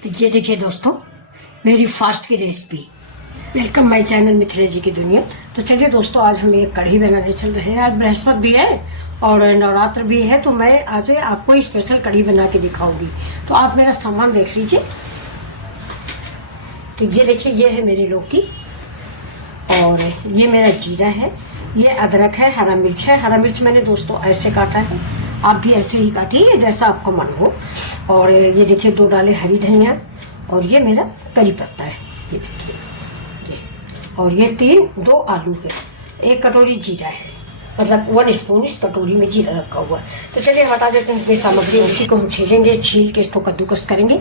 तो ये देखिए दोस्तों, मेरी फास्ट की recipe. Welcome my channel Mithila ji की दुनिया। तो चलिए दोस्तों, आज हम एक कढ़ी बनाने चल रहे हैं। आज बृहस्पति भी है और नवरात्र भी है, तो मैं आज आपको स्पेशल कढ़ी बना के दिखाऊंगी। तो आप मेरा सामान देख लीजिए। तो ये देखिए, ये है मेरी लौकी और ये मेरा जीरा है, ये अदरक है, हरा मिर्च है। हरा मिर्च मैंने दोस्तों ऐसे काटा है, आप भी ऐसे ही काटिए जैसा आपको मन हो। और ये देखिए 2 डाले हरी धनिया और ये मेरा करी पत्ता है, ये देखिए ये। और ये 2 आलू है, 1 कटोरी जीरा है, मतलब 1 स्पून इस कटोरी में जीरा रखा हुआ है। तो चलिए हटा देते हैं अपनी सामग्री। लौकी को हम छीलेंगे, छील के इसको कद्दूकस करेंगे।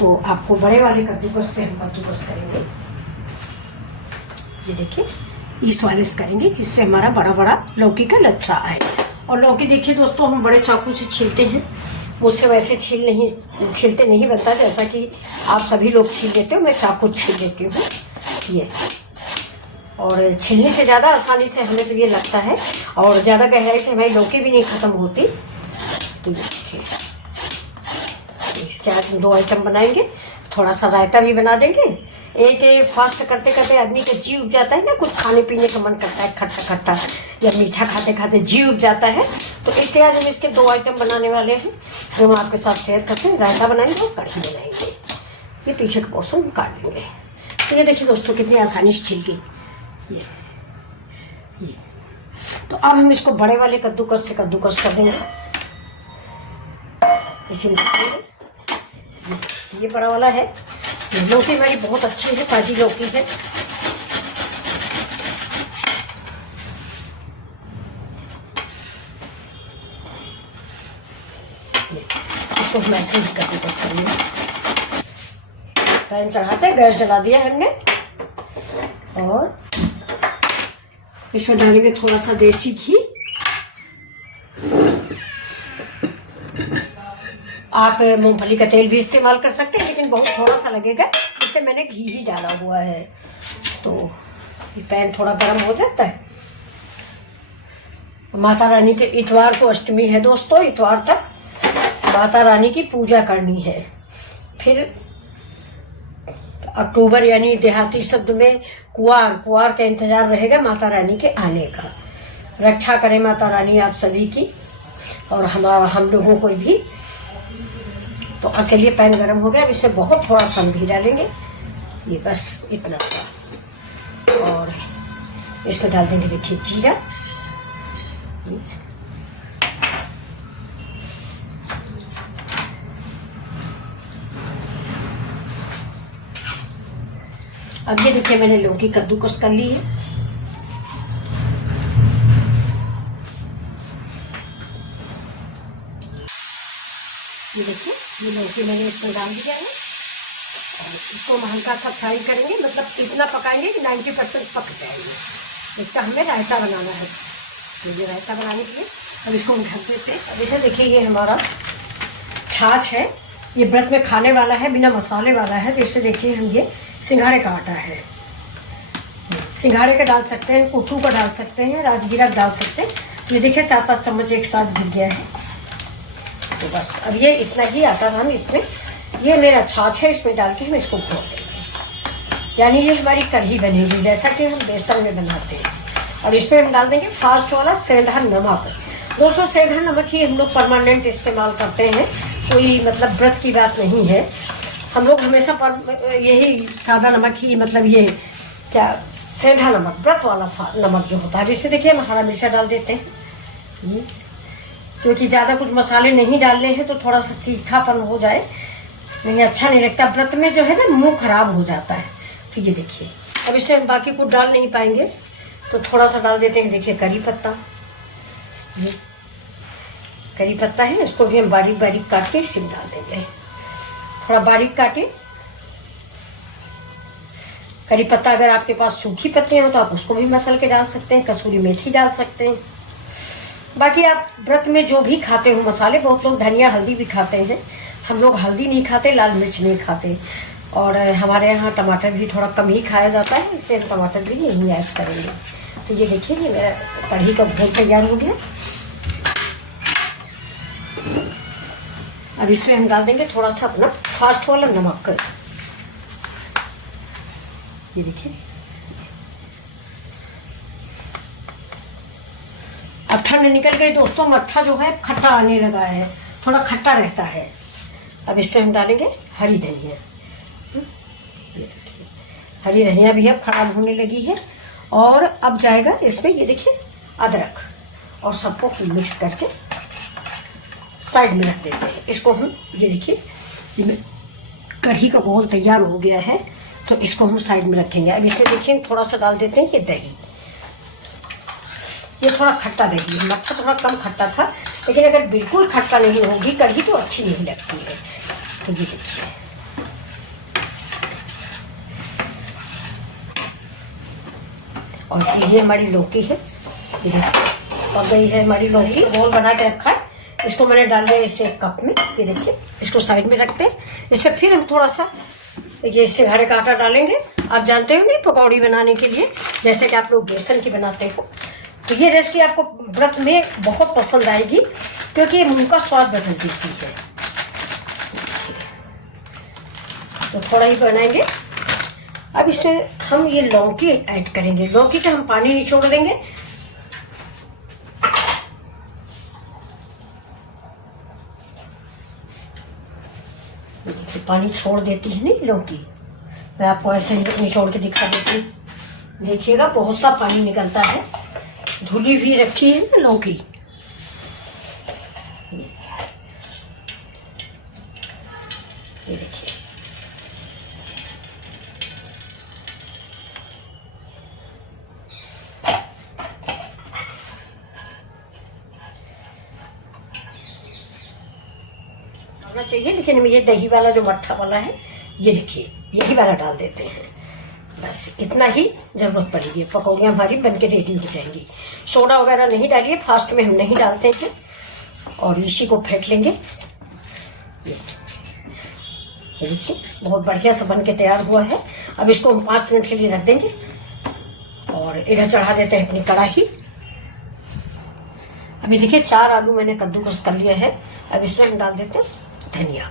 तो आपको बड़े वाले कद्दूकस से हम कद्दूकस करेंगे। ये देखिए, इस वाले से करेंगे जिससे हमारा बड़ा बड़ा लौकी का लच्छा आए। और लौकी देखिए दोस्तों, हम बड़े चाकू से छीलते हैं, मुझसे वैसे छीलते नहीं बनता जैसा कि आप सभी लोग छील लेते हो। मैं चाकू छील लेती हूँ ये, और छीलने से ज़्यादा आसानी से हमें तो ये लगता है, और ज़्यादा गहराई से हमारी लौकी भी नहीं ख़त्म होती। तो ये देखिए, इसके आज हम 2 आइटम बनाएंगे। थोड़ा सा रायता भी बना देंगे। एक फास्ट करते करते आदमी का जी उब जाता है ना, कुछ खाने पीने का मन करता है, खट्टा खट्टा या मीठा खाते खाते जी उब जाता है। तो इसलिए आज हम इसके 2 आइटम बनाने वाले हैं जो हम आपके साथ शेयर करते हैं। रायता बनाएंगे और कढ़ी बनाएंगे। ये पीछे का पोर्शन हम काट देंगे। तो ये देखिए दोस्तों, कितनी आसानी से छिल गई ये। तो अब हम इसको बड़े वाले कद्दूकस से कद्दूकस कर देंगे। इसी ये बड़ा वाला है। लौकी हमारी बहुत अच्छी है, ताजी लौकी है। इसको हम ऐसे ही कद्दूकस करेंगे। पैन चढ़ाते हैं, गैस जला दिया है हमने, और इसमें डालेंगे थोड़ा सा देसी घी। आप मूंगफली का तेल भी इस्तेमाल कर सकते हैं, लेकिन बहुत थोड़ा सा लगेगा, इससे मैंने घी ही डाला हुआ है। तो ये पैन थोड़ा गर्म हो जाता है। माता रानी के इतवार को अष्टमी है दोस्तों, इतवार तक माता रानी की पूजा करनी है। फिर अक्टूबर यानी देहाती शब्द में कुआर का इंतजार रहेगा माता रानी के आने का। रक्षा करें माता रानी आप सभी की, और हम लोगों को भी। तो अब चलिए, पैन गरम हो गया। अब इसमें बहुत थोड़ा सा घी डालेंगे, ये बस इतना सा। और इसमें डाल देंगे देखिए जीरा, अब ये देखिए मैंने लौकी कद्दूकस कर ली है। ये देखिए, ये लौकी मैंने इसमें डाल दिया है, और इसको हम हल्का सा फ्राई करेंगे, मतलब इतना पकाएंगे कि 90% पक जाएंगे। इसका हमें रायता बनाना है। ये रायता बनाने के लिए अब इसको हम ढक देते हैं। अब इधर देखिए, ये हमारा छाछ है, ये व्रत में खाने वाला है, बिना मसाले वाला है। जैसे देखिए, हम ये सिंघाड़े का आटा है, सिंघाड़े का डाल सकते हैं, कुट्टू का डाल सकते हैं, राजगीरा डाल सकते हैं। ये देखिए 4-5 चम्मच एक साथ गिर गया है। तो बस अब ये इतना ही आटा हम इसमें, ये मेरा छाछ है, इसमें डाल के हम इसको घोल देंगे। यानी ये हमारी कढ़ी बनेगी जैसा कि हम बेसन में बनाते हैं। और इसमें हम डाल देंगे फास्ट वाला सेंधा नमक। दोस्तों, सेंधा नमक ही हम लोग परमानेंट इस्तेमाल करते हैं, कोई मतलब व्रत की बात नहीं है। हम लोग हमेशा यही सादा नमक ही, मतलब ये क्या सेंधा नमक, व्रत वाला नमक जो होता है। जिससे देखिए हम हरा मिर्चा डाल देते हैं, क्योंकि ज़्यादा कुछ मसाले नहीं डालने हैं, तो थोड़ा सा तीखापन हो जाए, नहीं अच्छा नहीं लगता। व्रत में जो है ना, मुंह खराब हो जाता है। तो ये देखिए, अब इससे हम बाकी कुछ डाल नहीं पाएंगे, तो थोड़ा सा डाल देते हैं। देखिए करी पत्ता, ये करी पत्ता है, इसको भी हम बारीक बारीक काट के इसी में डाल देंगे। थोड़ा बारीक काटे करी पत्ता। अगर आपके पास सूखी पत्तियाँ हो तो आप उसको भी मसल के डाल सकते हैं, कसूरी मेथी डाल सकते हैं। बाकी आप व्रत में जो भी खाते हो मसाले, बहुत लोग धनिया हल्दी भी खाते हैं, हम लोग हल्दी नहीं खाते, लाल मिर्च नहीं खाते। और हमारे यहाँ टमाटर भी थोड़ा कम ही खाया जाता है, इसलिए हम टमाटर भी नहीं ऐड करेंगे। तो ये देखिए, ये मेरा कढ़ी का घोल तैयार हो गया। अब इसमें हम डाल देंगे थोड़ा सा अपना फास्ट वाला नमक। ये देखिए, अब ठंड निकल गई दोस्तों, मट्ठा जो है खट्टा आने लगा है, थोड़ा खट्टा रहता है। अब इसमें हम डालेंगे हरी धनिया। हरी धनिया भी अब खराब होने लगी है। और अब जाएगा इसमें, ये देखिए, अदरक, और सबको मिक्स करके साइड में रख देते हैं। इसको हम, ये देखिए, कढ़ी का घोल तैयार हो गया है, तो इसको हम साइड में रखेंगे। अब इसमें देखिए थोड़ा सा डाल देते हैं ये दही। ये थोड़ा खट्टा दही है, मट्ठा थोड़ा कम खट्टा था, लेकिन अगर बिल्कुल खट्टा नहीं होगी कढ़ी तो अच्छी नहीं लगती है। तो ये देखिए, और ये हमारी लौकी है, ये देखिए पक गई है हमारी लौकी। घोल बना के रखा है, इसको मैंने डाल दिया इसे कप में। ये देखिए, इसको साइड में रखते हैं। इससे फिर हम थोड़ा सा ये सिंघाड़े का आटा डालेंगे। आप जानते हो नहीं, पकौड़ी बनाने के लिए, जैसे कि आप लोग बेसन की बनाते हो। तो ये रेसिपी आपको व्रत में बहुत पसंद आएगी, क्योंकि ये मुंह का स्वाद बदल देती है। तो थोड़ा ही बनाएंगे। अब इसमें हम ये लौकी ऐड करेंगे। लौकी का हम पानी निचोड़ देंगे। पानी छोड़ देती है नहीं लौकी, मैं आपको ऐसे निचोड़ के दिखा देती हूँ। देखिएगा बहुत सा पानी निकलता है। धुली भी रखी है ना लौकी। ये देखिए, होना चाहिए, लेकिन ये दही वाला जो मट्ठा वाला है, ये देखिए, यही वाला डाल देते हैं। बस इतना ही जरूरत पड़ेगी, पकौड़ियाँ हमारी बनके रेडी हो जाएंगी। सोडा वगैरह नहीं डालिए, फास्ट में हम नहीं डालते हैं। और इसी को फेंट लेंगे। ये देखिए, बहुत बढ़िया से बन के तैयार हुआ है। अब इसको हम 5 मिनट के लिए रख देंगे, और इधर चढ़ा देते हैं अपनी कढ़ाई। अभी देखिए 4 आलू मैंने कद्दूकस कर लिया है। अब इसमें हम डाल देते हैं धनिया,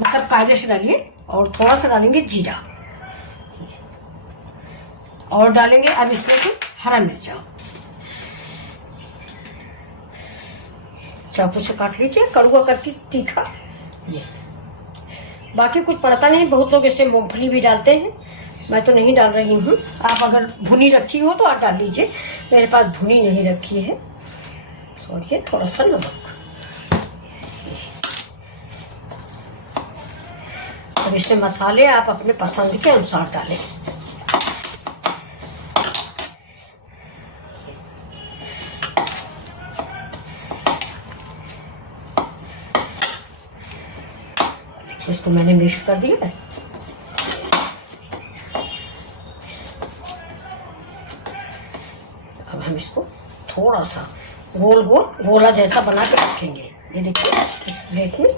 मतलब कायदे से डालिए, और थोड़ा सा डालेंगे जीरा, और डालेंगे अब इसमें तो हरा मिर्चा। चाकू से काट लीजिए, कड़वा करके तीखा। ये बाकी कुछ पड़ता नहीं। बहुत लोग इससे मूंगफली भी डालते हैं, मैं तो नहीं डाल रही हूँ। आप अगर भुनी रखी हो तो आप डाल लीजिए, मेरे पास भुनी नहीं रखी है। और ये थोड़ा सा नमक। अब इसमें मसाले आप अपने पसंद के अनुसार डालें। देखिए, इसको मैंने मिक्स कर दिया है। अब हम इसको थोड़ा सा गोल गोल गोला जैसा बना के रखेंगे। ये देखिए इस प्लेट में।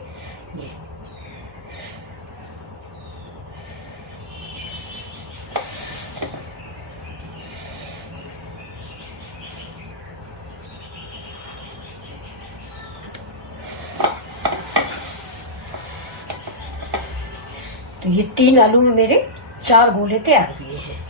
ये तो ये 3 आलू में मेरे 4 गोले तैयार हुए हैं।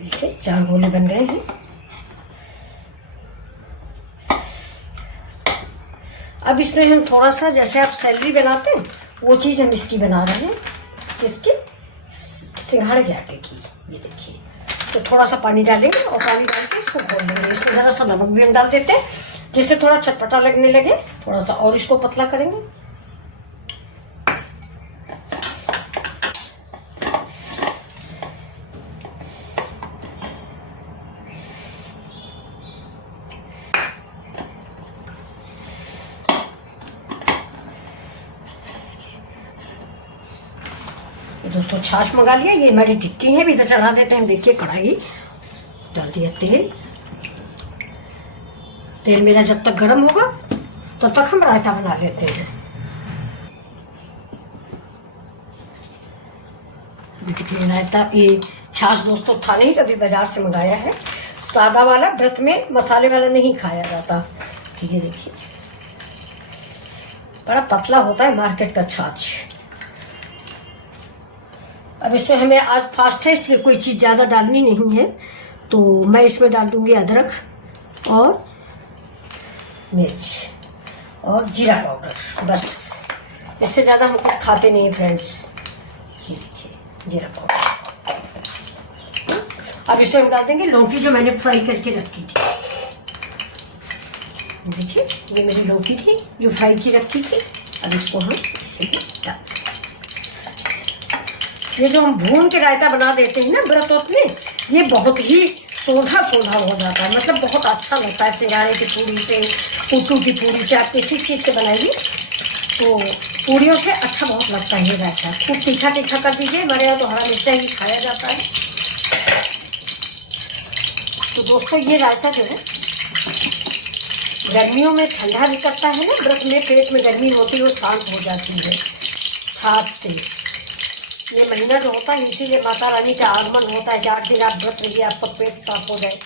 देखिए 4 गोले बन गए हैं। अब इसमें हम थोड़ा सा, जैसे आप सैलरी बनाते हैं वो चीज़ हम इसकी बना रहे हैं, इसकी सिंघाड़े के आटे की। ये देखिए, तो थोड़ा सा पानी डालेंगे, और पानी डाल के इसको घोल देंगे। इसमें ज़रा सा नमक भी हम डाल देते हैं, जिससे थोड़ा चटपटा लगने लगे। थोड़ा सा और इसको पतला करेंगे। दोस्तों दोस्तों छाछ मंगा लिया। ये हमारी टिक्की है, भी इधर चढ़ा देते हैं। देखिए कढ़ाई डाल दिया तेल। तेल मेरा जब तक गर्म होगा तब तक हम रायता बना लेते हैं। देखिए रायता, ये छाछ दोस्तों था नहीं, कभी बाजार से मंगाया है। सादा वाला, व्रत में मसाले वाला नहीं खाया जाता। ठीक है, देखिए बड़ा पतला होता है मार्केट का छाछ। अब इसमें हमें आज फास्ट है इसलिए कोई चीज़ ज़्यादा डालनी नहीं है, तो मैं इसमें डाल दूंगी अदरक और मिर्च और जीरा पाउडर। बस, इससे ज़्यादा हम कुछ खाते नहीं फ्रेंड्स। ये देखिए जीरा पाउडर। अब इसमें हम डाल देंगे लौकी जो मैंने फ्राई करके रखी थी। देखिए ये मेरी लौकी थी जो फ्राई की रखी थी। अब इसको हम इससे डाल देंगे। ये जो हम भून के रायता बना देते हैं ना व्रत में, ये बहुत ही सोधा सोधा हो जाता है, मतलब बहुत अच्छा लगता है। सिंगाड़े की पूरी से, कुट्टू की पूरी से, आप किसी चीज़ से बनाइए तो पूरियों से अच्छा बहुत लगता है ये रायता। खूब तीखा तीखा कर दीजिए। हमारे यहाँ तो हरा मिर्चा ही खाया जाता है। तो दोस्तों ये रायता जो है गर्मियों में ठंडा भी करता है ना, व्रत में पेट में गर्मी होती है वो शांत हो जाती है छाछ से। ये महीना जो होता है इसीलिए माता रानी का आगमन होता है कि 8 दिन आप व्रत रहिए, आपका पेट साफ हो जाए।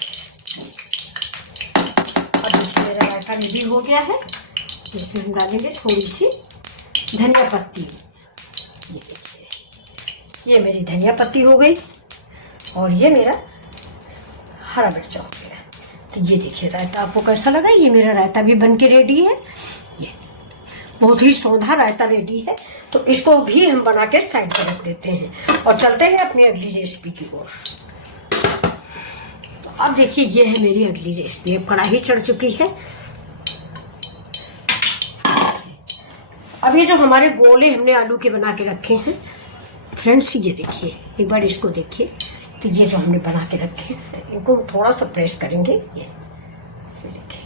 अब मेरा रायता रेडी हो गया है। इसमें हम डालेंगे थोड़ी सी धनिया पत्ती। ये देखिए, ये मेरी धनिया पत्ती हो गई और ये मेरा हरा मिर्चा हो गया। तो ये देखिए रायता आपको कैसा लगा। ये मेरा रायता भी बन के रेडी है। ये बहुत ही सौंधा रायता रेडी है। तो इसको भी हम बना के साइड पर रख देते हैं और चलते हैं अपनी अगली रेसिपी की ओर। तो अब देखिए ये है मेरी अगली रेसिपी। अब कढ़ाई चढ़ चुकी है। अब ये जो हमारे गोले हमने आलू के बना के रखे हैं फ्रेंड्स, ये देखिए एक बार इसको देखिए। तो ये जो हमने बना के रखे हैं इनको थोड़ा सा प्रेस करेंगे। ये देखिए।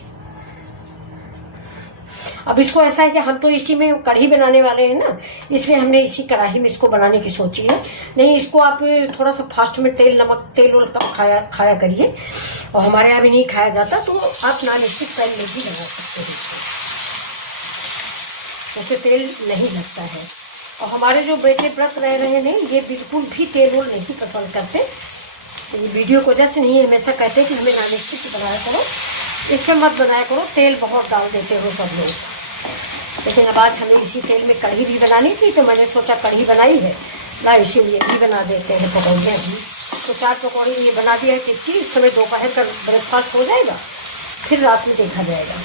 अब इसको ऐसा है कि हम तो इसी में कढ़ी बनाने वाले हैं ना, इसलिए हमने इसी कढ़ाई में इसको बनाने की सोची है। नहीं, इसको आप थोड़ा सा फास्ट में तेल कम खाया करिए। और हमारे यहाँ भी नहीं खाया जाता तो आप नॉन स्टिक पैन में भी बना सकते हैं। जैसे तेल नहीं लगता है। और हमारे जो बेटे व्रत रह रहे हैं ये बिल्कुल भी तेल वोल नहीं पसंद करते। तो ये वीडियो को वजह से नहीं, हमेशा कहते हैं कि हमें नॉन स्टिक बनाया करो, इसमें मत बनाया करो, तेल बहुत डाल देते हो सब लोग। लेकिन अब आज हमें इसी तेल में कढ़ी भी बनानी थी तो मैंने सोचा कढ़ी बनाई है ना, इसीलिए भी बना देते हैं पकौड़े भी। तो 4 पकौड़े ये बना दिया है टिक्की। इस समय दोपहर का ब्रेकफास्ट हो जाएगा, फिर रात में देखा जाएगा।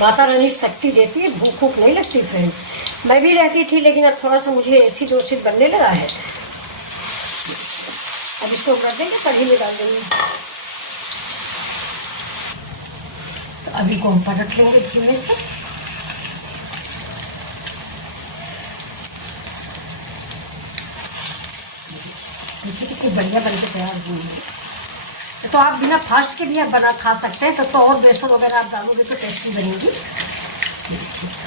माता रानी शक्ति देती है, भूख भूख नहीं लगती फ्रेंड्स। मैं भी रहती थी लेकिन अब थोड़ा सा मुझे एसिड ओसिड बनने लगा है। अब इसको कर देंगे, कढ़ी में डाल देंगे। तो अभी को हम पलट लेंगे धीमे से। देखिए कितनी बढ़िया बन के तैयार हुई है। तो आप बिना फास्ट के भी आप बना खा सकते हैं। तो और बेसन वगैरह आप डालोगे तो टेस्टी बनेगी।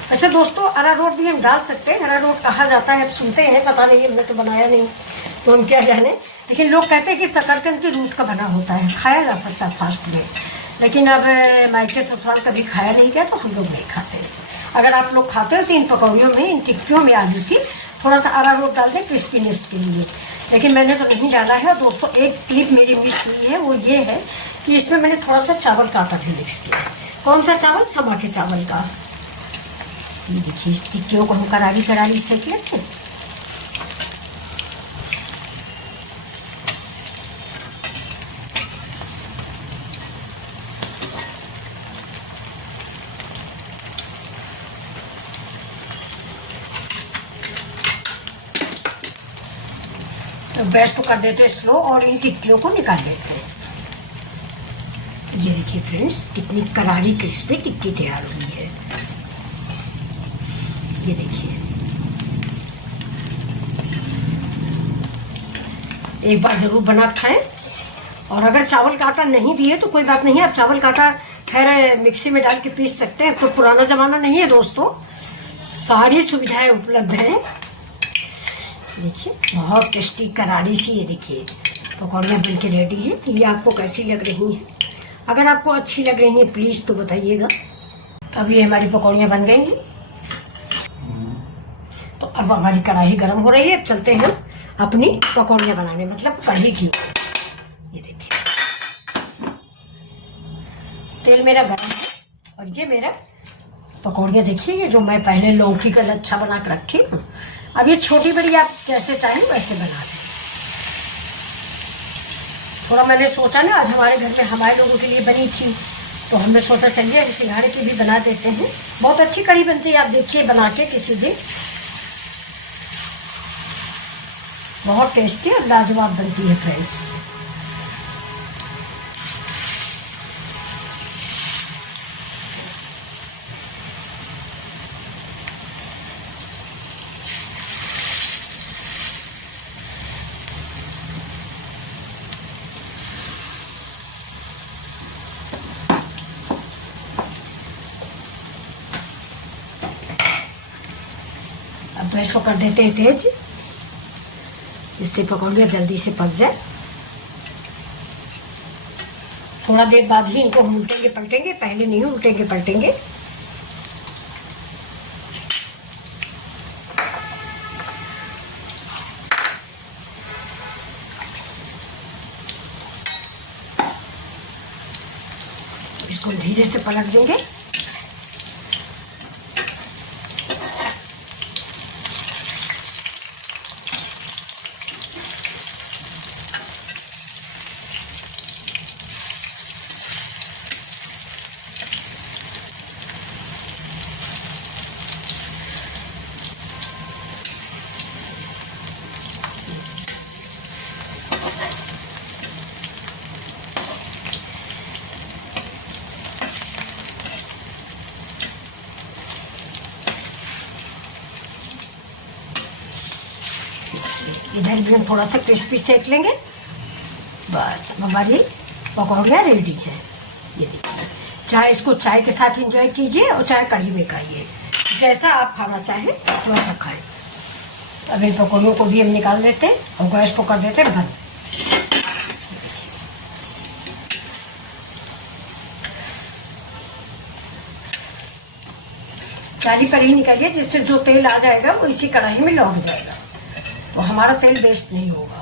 वैसे दोस्तों अरारोट भी हम डाल सकते हैं। अरारोट कहा जाता है, अब सुनते हैं, पता नहीं, हमने तो बनाया नहीं तो हम क्या जाने। लेकिन लोग कहते हैं कि शकरकंद के रूट का बना होता है, खाया जा सकता है फास्ट में। लेकिन अब मायके ससुराल कभी खाया नहीं गया तो हम लोग नहीं खाते। अगर आप लोग खाते हो तो इन पकौड़ियों में, इन टिक्कियों में आलू की थोड़ा सा अरारोट डाल दें क्रिस्पीनेस के लिए। लेकिन मैंने तो नहीं डाला है। और दोस्तों एक क्लिप मेरी मिस हुई है, वो ये है कि इसमें मैंने थोड़ा सा चावल का आटा भी मिक्स किया। कौन सा चावल? समा के चावल का। ये देखिए इस टिक्कियों को हम करारी करारी सेक लेते हैं। तो गैस को कर देते हैं स्लो और इन टिक्कियों को निकाल देते हैं। ये देखिए फ्रेंड्स कितनी करारी क्रिस्पी टिक्की तैयार हुई है। ये देखिए, एक बार जरूर बना खाएं। और अगर चावल का आटा नहीं दिए तो कोई बात नहीं, आप चावल का आटा खैर मिक्सी में डाल के पीस सकते हैं। तो पुराना जमाना नहीं है दोस्तों, सारी सुविधाएं उपलब्ध हैं। देखिए बहुत टेस्टी करारी सी, ये देखिए पकौड़ियाँ बन के रेडी हैं। तो ये आपको कैसी लग रही हैं? अगर आपको अच्छी लग रही हैं प्लीज़ तो बताइएगा। अब ये हमारी पकौड़ियाँ बन गई हैं, तो अब हमारी कढ़ाई गर्म हो रही है। अब चलते हैं अपनी पकौड़ियाँ बनाने, मतलब कढ़ी की। ये देखिए तेल मेरा गर्म है और ये मेरा पकौड़ियाँ देखिए, ये जो मैं पहले लौकी का लच्छा बना के रखी हूँ। अब ये छोटी बड़ी आप जैसे चाहें वैसे बना दें। थोड़ा मैंने सोचा ना, आज हमारे घर में हमारे लोगों के लिए बनी थी, तो हमने सोचा चलिए सिंघाड़े की भी बना देते हैं। बहुत अच्छी कढ़ी बनती है, आप देखिए बना के किसी दिन, बहुत टेस्टी और लाजवाब बनती है फ्रेंड्स। अब गैस को कर देते हैं तेज, इससे पकौड़ियाँ जल्दी से पक जाए। थोड़ा देर बाद ही इनको हम उल्टेंगे पलटेंगे, पहले नहीं उल्टेंगे पलटेंगे। इसको धीरे से पलट देंगे। इधर भी हम थोड़ा सा क्रिस्पी सेक लेंगे। बस अब हमारी पकौड़ियाँ रेडी हैं। ये देखिए, चाहे इसको चाय के साथ एंजॉय कीजिए और चाहे कढ़ी में खाइए, जैसा आप खाना चाहें वैसा खाएं। अब इन पकौड़ियों को भी हम निकाल लेते हैं और गैस को कर देते हैं बंद। चाली पर ही निकालिए, जिससे जो तेल आ जाएगा वो इसी कढ़ाई में लौट जाएगा, तो हमारा तेल वेस्ट नहीं होगा।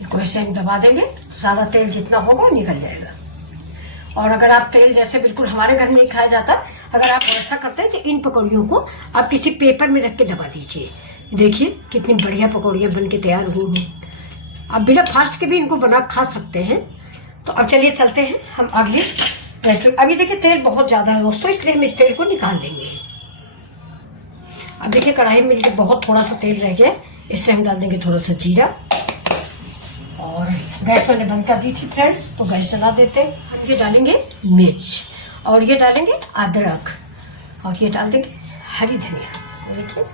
इसको ऐसे हम दबा देंगे, ज़्यादा तेल जितना होगा निकल जाएगा। और अगर आप तेल जैसे बिल्कुल हमारे घर में नहीं खाया जाता, अगर आप ऐसा करते हैं तो इन पकौड़ियों को आप किसी पेपर में रख के दबा दीजिए। देखिए कितनी बढ़िया पकौड़ियाँ बन के तैयार हुई हैं। आप बिना फास्ट के भी इनको बना खा सकते हैं। तो अब चलिए चलते हैं हम अगले रेसिपी। अभी देखिए तेल बहुत ज़्यादा है दोस्तों, इसलिए हम इस तेल को निकाल लेंगे। अब देखिए कढ़ाई में बहुत थोड़ा सा तेल रह गया, इससे हम डाल देंगे थोड़ा सा जीरा। और गैस मैंने बंद कर दी थी फ्रेंड्स, तो गैस जला देते हैं। हम ये डालेंगे मिर्च, और ये डालेंगे अदरक, और ये डाल देंगे हरी धनिया। देखिए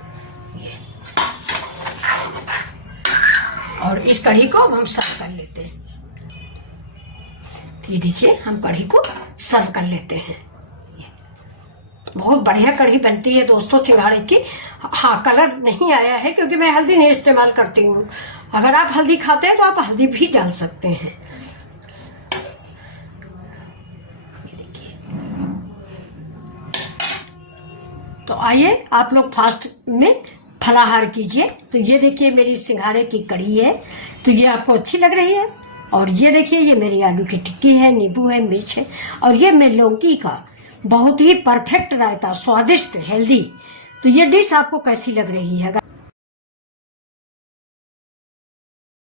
ये, और इस कढ़ी को हम सर्व कर लेते हैं। तो ये देखिए हम कढ़ी को सर्व कर लेते हैं। बहुत बढ़िया कढ़ी बनती है दोस्तों सिंघाड़े की। हाँ, कलर नहीं आया है क्योंकि मैं हल्दी नहीं इस्तेमाल करती हूँ। अगर आप हल्दी खाते हैं तो आप हल्दी भी डाल सकते हैं। ये देखिए, तो आइए आप लोग फास्ट में फलाहार कीजिए। तो ये देखिए मेरी सिंघाड़े की कढ़ी है, तो ये आपको अच्छी लग रही है। और ये देखिए ये मेरी आलू की टिक्की है, नींबू है, मिर्च है, और ये मैं लौकी का बहुत ही परफेक्ट रायता, स्वादिष्ट, हेल्दी। तो ये डिश आपको कैसी लग रही है?